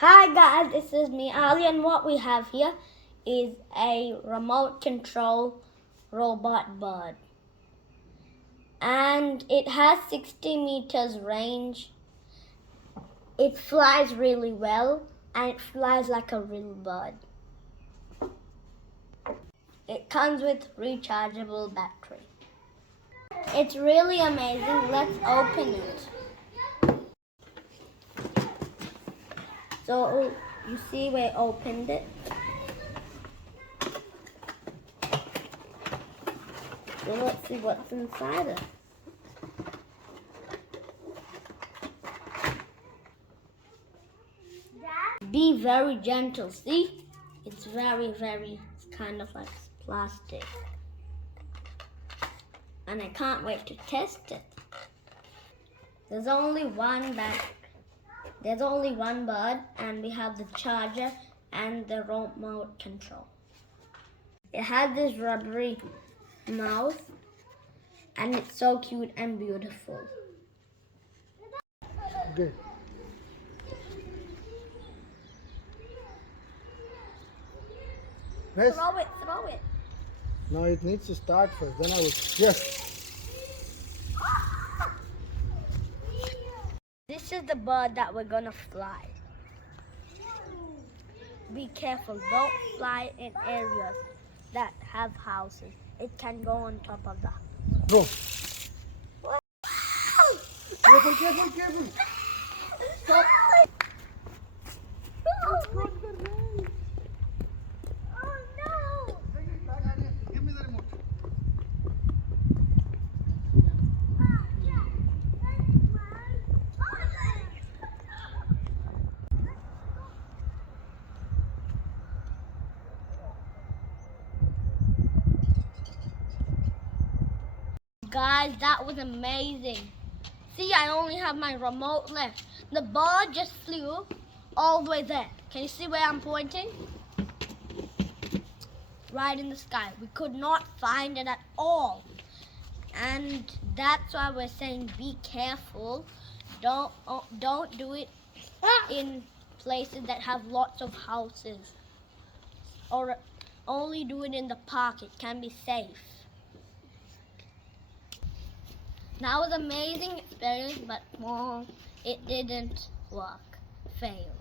Hi guys, this is me Ali, and what we have here is a remote control robot bird. And it has 60 meters range. It flies really well and it flies like a real bird. It comes with rechargeable battery. It's really amazing. Let's open it. So you see we opened it. So let's see what's inside it. Be very gentle. See? It's very kind of like plastic. And I can't wait to test it. There's only one bird, and we have the charger and the remote control. It has this rubbery mouth, and it's so cute and beautiful. Okay. Press. Throw it. Now it needs to start first. Then I will. Yes. This is the bird that we're gonna fly. Be careful, don't fly in areas that have houses. It can go on top of that. Go. Careful. Stop. Give me the remote. Guys, that was amazing. See, I only have my remote left. The bird just flew all the way there. Can you see where I'm pointing? Right in the sky. We could not find it at all. And that's why we're saying be careful. Don't do it in places that have lots of houses. Or only do it in the park. It can be safe. That was an amazing experience, but it didn't work. Failed.